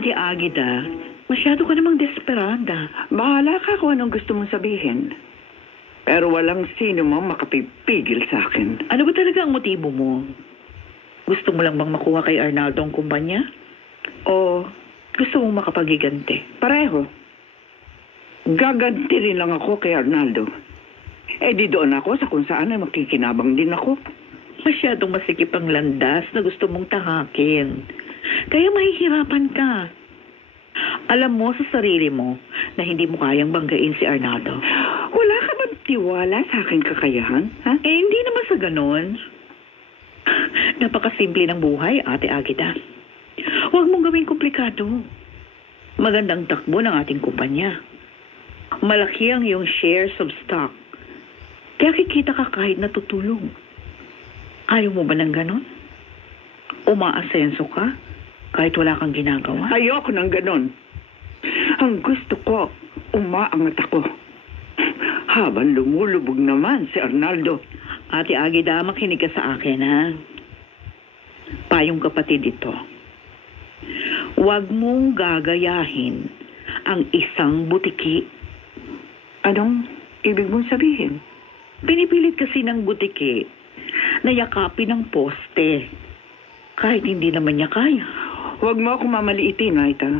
Ate Agida, masyado ka namang desperada. Bahala ka kung anong gusto mong sabihin. Pero walang sino mang makapipigil sa akin. Ano ba talaga ang motibo mo? Gusto mo lang bang makuha kay Arnaldo ang kumpanya? O gusto mong makapagigante? Pareho. Gaganti rin lang ako kay Arnaldo. Eh di doon ako sa kung saan ay makikinabang din ako. Masyadong masikip ang landas na gusto mong tahakin. Kaya mahihirapan ka. Alam mo sa sarili mo na hindi mo kayang banggain si Arnaldo. Wala ka bang tiwala sa aking kakayahan? Ha? Eh, hindi naman sa ganon. Napakasimple ng buhay, Ate Agida. Huwag mong gawing komplikado. Magandang takbo ng ating kumpanya. Malaki ang iyong shares of stock. Kaya kikita ka kahit natutulong. Ayaw mo ba ng ganon? Umaasenso ka kahit wala kang ginagawa? Ayoko ng ganon. Ang gusto ko, umaangat ako. Habang lumulubog naman si Arnaldo. Ate Agida, makinig ka sa akin, ha? Payong kapatid ito. Huwag mong gagayahin ang isang butiki. Anong ibig mong sabihin? Pinipilit kasi ng butiki na yakapin ang poste. Kahit hindi naman niya kaya. Huwag mo akong mamaliitin, Aita.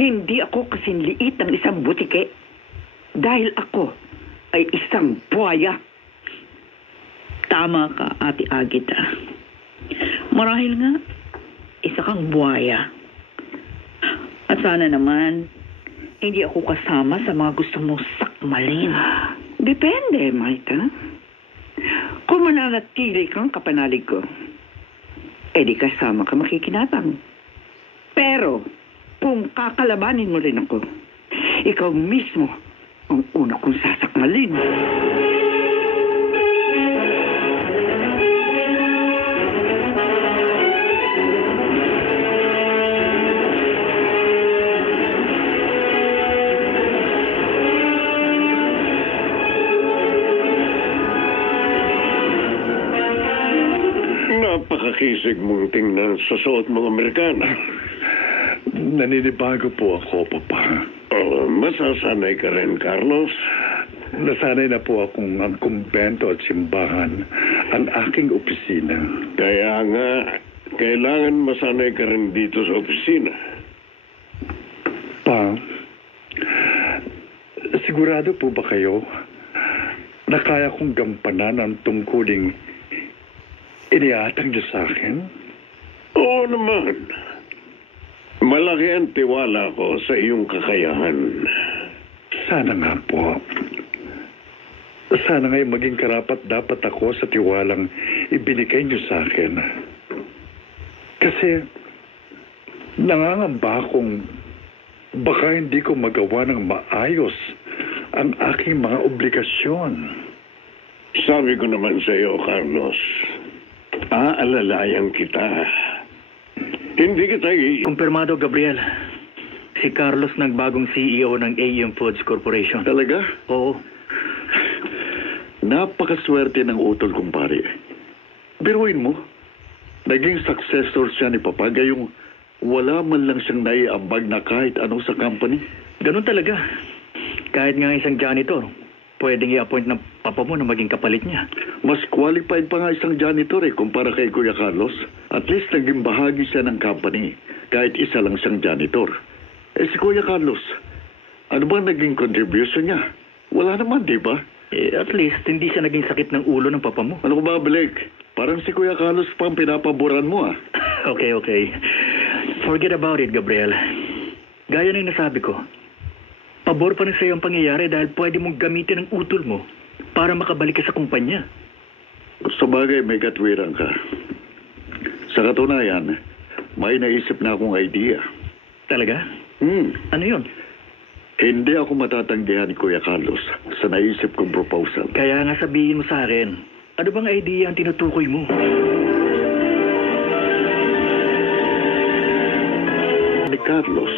Hindi ako kasing liit ng isang butike. Dahil ako ay isang buhaya. Tama ka, Ate Agita. Marahil nga, isa kang buhaya. At sana naman, hindi ako kasama sa mga gusto mong sakmalin. Depende, Maita. Kung mananatili kang kapanalig ko, di kasama ka makikinabang. Pero, kung kakalabanin mo rin ako, ikaw mismo ang una kong sasakmalin. Napakakisig mong tingnan sa suot mong Amerikana. Naninibago po ako, Papa. Masasanay ka rin, Carlos. Nasanay na po akong ang kumbento at simbahan ang aking opisina. Kaya nga, kailangan masanay ka rin dito sa opisina. Pa, sigurado po ba kayo na kaya kong gampanan ang tungkuling iniatang niyo sa akin? Oo naman. Malaki ang tiwala ko sa iyong kakayahan. Sana nga po. Sana nga'y maging karapat-dapat ako sa tiwalang ibinigay niyo sa akin. Kasi nangangamba akong baka hindi ko magawa ng maayos ang aking mga obligasyon. Sabi ko naman sa iyo, Carlos, aalalayan kita. Hindi kita Kumpirmado, Gabriel. Si Carlos nagbagong CEO ng AM Foods Corporation. Talaga? Oo. Napakaswerte ng utol, kumpare. Biruin mo, naging successor siya ni Papa, gayong wala man lang siyang naiambag na kahit ano sa company. Ganun talaga. Kahit nga isang janitor, pwedeng i-appoint ng papa mo na maging kapalit niya. Mas qualified pa nga isang janitor kumpara kay Kuya Carlos. At least naging bahagi siya ng company, kahit isa lang siyang janitor. Si Kuya Carlos, ano ba naging contribution niya? Wala naman, di ba? At least, hindi siya naging sakit ng ulo ng papa mo. Ano ko ba, Blake? Parang si Kuya Carlos pang pinapaboran mo, Okay. Forget about it, Gabriel. Gaya ng nasabi ko, pabor pa rin sa'yo ang pangyayari dahil pwede mong gamitin ang utol mo para makabalik ka sa kumpanya. Sa bagay, may katwiran ka. Sa katunayan, may naisip na akong idea. Talaga? Ano yun? Hindi ako matatanggihan ni Kuya Carlos sa naisip kong proposal. Kaya nga sabihin mo sa akin, ano bang idea ang tinutukoy mo? Ni Carlos,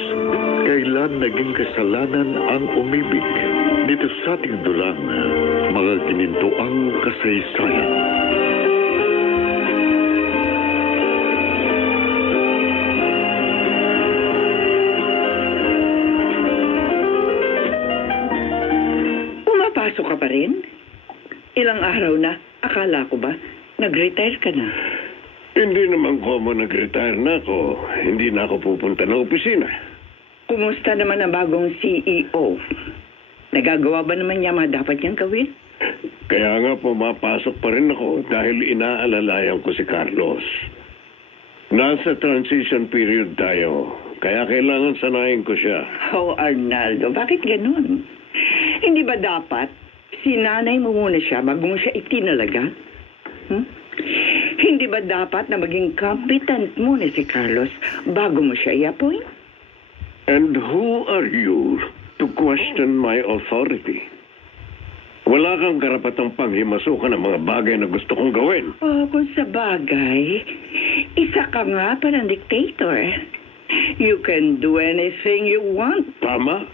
kailan naging kasalanan ang umibig? Dito sa ating dulang, mga ginintoang kasaysayan. pa rin? Ilang araw na, akala ko ba, nag-retire ka na? Hindi naman common nag-retire na ako. Hindi na ako pupunta ng opisina. Kumusta naman ang bagong CEO? Nagagawa ba naman niya mga dapat niyang gawin? Kaya nga pumapasok pa rin ako dahil inaalalayan ko si Carlos. Nasa transition period tayo, kaya kailangan sanayin ko siya. Oh, Arnaldo, bakit ganun? Hindi ba dapat sinanay mo muna siya bago mo siya itinalaga? Hindi ba dapat na maging competent muna si Carlos bago mo siya i-appoint? And who are you to question my authority? Wala kang karapatang panghimasukan ng mga bagay na gusto kong gawin. Oh, kung sa bagay, isa ka nga parang dictator. You can do anything you want. Tama?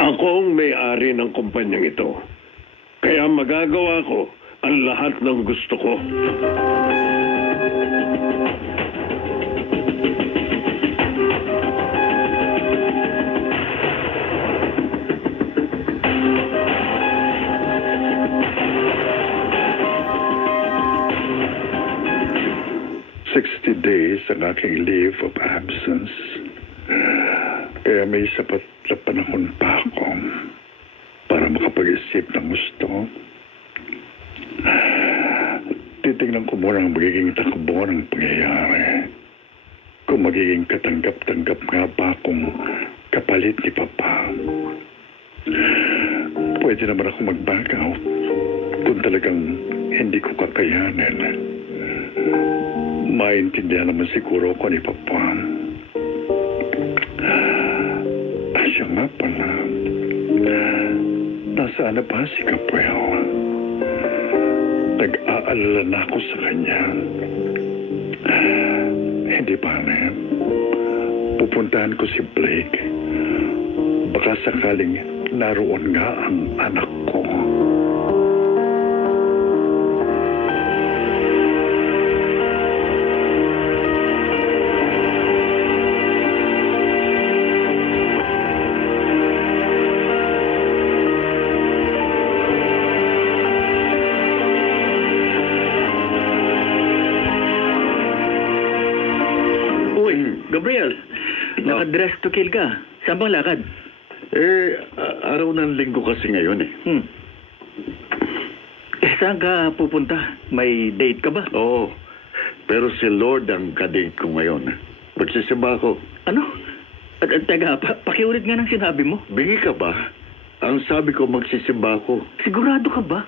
Ako ang may-ari ng kumpanyang ito. Kaya magagawa ko ang lahat ng gusto ko. Days ang aking leave of absence. Kaya may sapat na panahon pa ako para makapag-isip ng gusto. Titingnan ko muna ang magiging takbo ng pangyayari. Kung magiging katanggap-tanggap nga ba akong kapalit ni Papa. Pwede naman ako mag-back out kung talagang hindi ko kakayanin. Maintindihan naman siguro ko ni Papa. Asya nga pala. Nasaan na ba si Gabriel? Nag-aalala na ako sa kanya. Hindi ba, Nen? Pupuntahan ko si Blake. Baka sakaling naroon nga ang anak ko. Gabriel, naka-dress to kill ka. Saan bang lakad? Araw ng linggo kasi ngayon eh. Saan ka pupunta? May date ka ba? Oo. Pero si Lord ang kadate ko ngayon. Magsisimba ako. Ano? Teka, pakiulit nga ng sinabi mo. Bingi ka ba? Ang sabi ko magsisimba ako. Sigurado ka ba?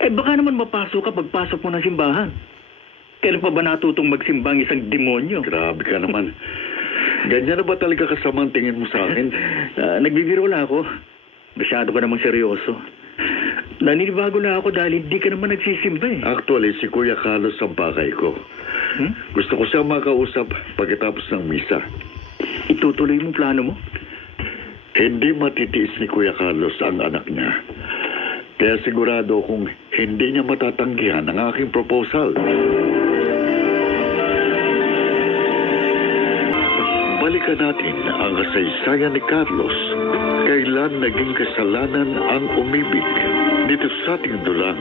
Baka naman mapasok ka pagpasok mo ng simbahan. Kailan pa ba natutong magsimba ang isang demonyo? Grabe ka naman. Ganyan na ba talaga kasamang tingin mo sa akin? Nagbibiro lang ako. Masyado ka namang seryoso. Naninibago na ako dahil hindi ka naman nagsisimba eh. Actually, si Kuya Carlos ang pakay ko. Gusto ko siya makausap pagkatapos ng misa. Itutuloy mo plano mo? Hindi matitiis ni Kuya Carlos ang anak niya. Kaya sigurado kung hindi niya matatanggihan ang aking proposal. Balikan natin ang kasaysayan ni Carlos. Kailan naging kasalanan ang umibig? Dito sa ating dulang,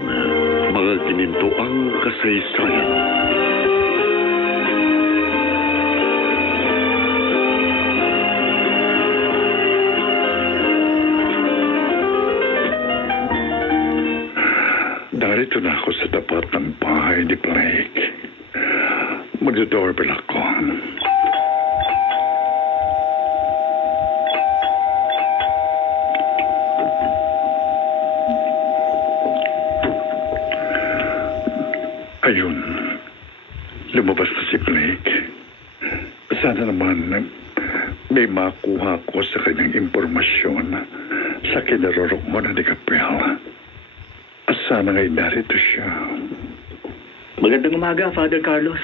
mga kinintuang kasaysayan. Narito na ako sa tapat ng bahay ni Blake. Magdodoorbell ako. Ayun. Lumabas na si Blake. Sana naman may makuha ko sa kanyang impormasyon sa kinarorok mo na ni Gabriel. Sana nga'y narito siya. Magandang umaga, Father Carlos.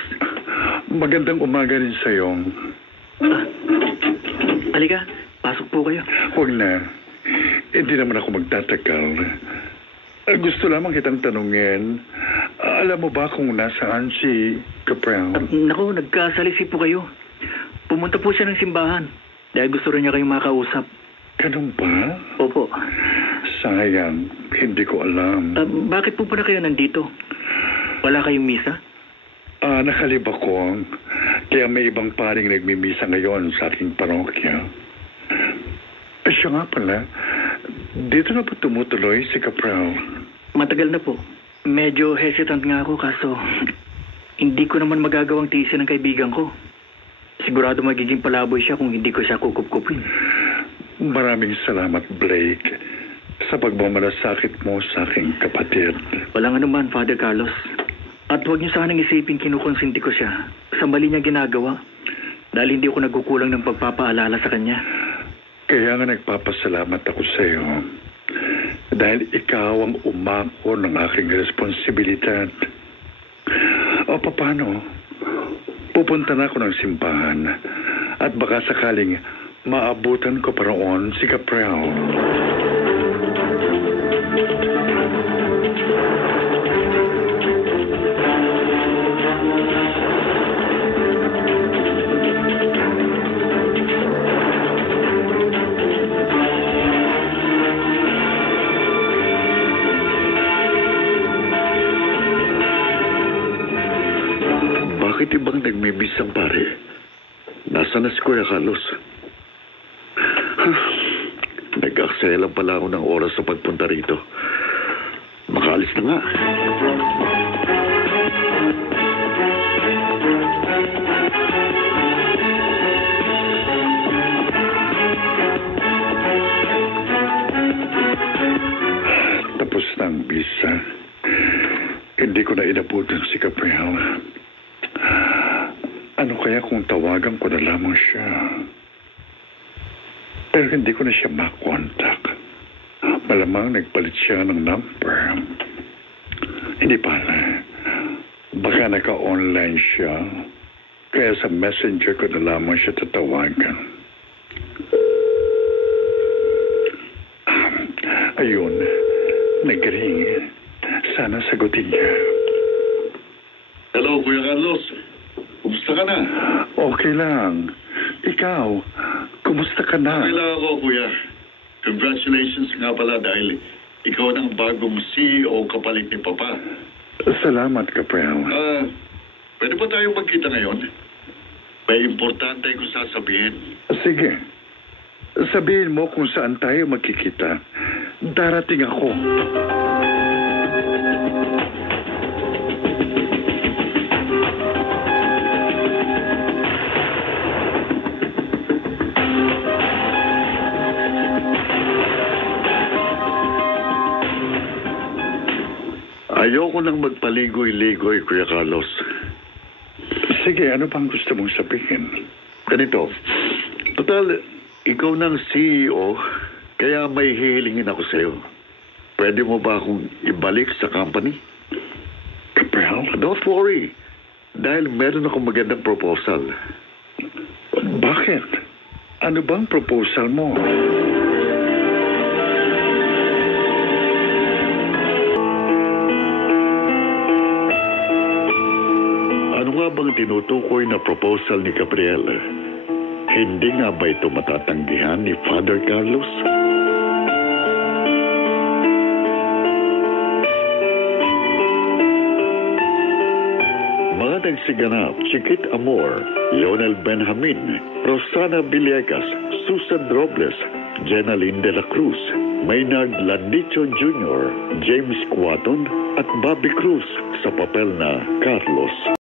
Magandang umaga rin sa'yo. Halika, pasok po kayo. Huwag na. Hindi naman ako magtatagal. Gusto lamang kitang tanungin, alam mo ba kung nasaan si Gabriel? Naku, nagkasalisi po kayo. Pumunta po siya ng simbahan dahil gusto rin niya kayong makausap. Ganun ba? Opo. Sayang, hindi ko alam. Bakit po pala kayo nandito? Wala kayong misa? Nakalib ako. Kaya may ibang paring nagmimisa ngayon sa aking parokya. Siya nga pala, dito na po tumutuloy si Kapraw. Matagal na po. Medyo hesitant nga ako kaso hindi ko naman magagawang tiisin ng kaibigan ko. Sigurado magiging palaboy siya kung hindi ko siya kukup-kupin. Maraming salamat, Blake, sa pagmamalasakit mo sa aking kapatid. Walang anuman, Father Carlos. At huwag niyo sanang isipin kinukonsinti ko siya sa mali niya ginagawa dahil hindi ako nagkukulang ng pagpapaalala sa kanya. Kaya nga nagpapasalamat ako sa iyo dahil ikaw ang umako ng aking responsibilidad. O paano? Pupunta na ako ng simbahan at baka sakaling maabutan ko pa roon si Kapraw. Bakit ibang nagmimiss ang pare? Nasaan na si Kuya Carlos? Nag-aksaya lang pala ako ng oras sa pagpunta rito. Makaalis na nga. Tapos na ang bisa. Hindi ko na inabutan si Gabriel. Ano kaya kung tawagan ko na lamang siya? Pero hindi ko na siya makontak. Malamang nagpalit siya ng number. Hindi pala. Baka naka-online siya. Kaya sa messenger ko na lamang siya tatawagan. Ayun. Nag-ring. Sana sagutin niya. Hello, Kuya Carlos. Kumusta ka na? Okay lang. Ikaw, kumusta ka na? Okay lang ako, Kuya. Congratulations nga pala dahil ikaw ang bagong CEO kapalit ni Papa. Salamat, Gabriel. Pwede ba tayo magkita ngayon? May importante ko sasabihin. Sige. Sabihin mo kung saan tayo magkikita. Darating ako. Ayoko nang magpaligoy-ligoy, Kuya Carlos. Sige, ano bang gusto mong sabihin? Ganito. Total, ikaw ng CEO, kaya may hihilingin ako sa'yo. Pwede mo ba akong ibalik sa company? Gabriel? Don't worry. Dahil meron akong magandang proposal. Bakit? Ano bang proposal mo? Bang tinutukoy na proposal ni Gabriel, hindi nga ba ito matatanggihan ni Father Carlos? Mga nagsiganap, Chiquit Amor, Leonel Benjamin, Rosana Villegas, Susan Robles, Jenaline de la Cruz, Maynard Landicho Jr., James Quaton at Bobby Cruz sa papel na Carlos.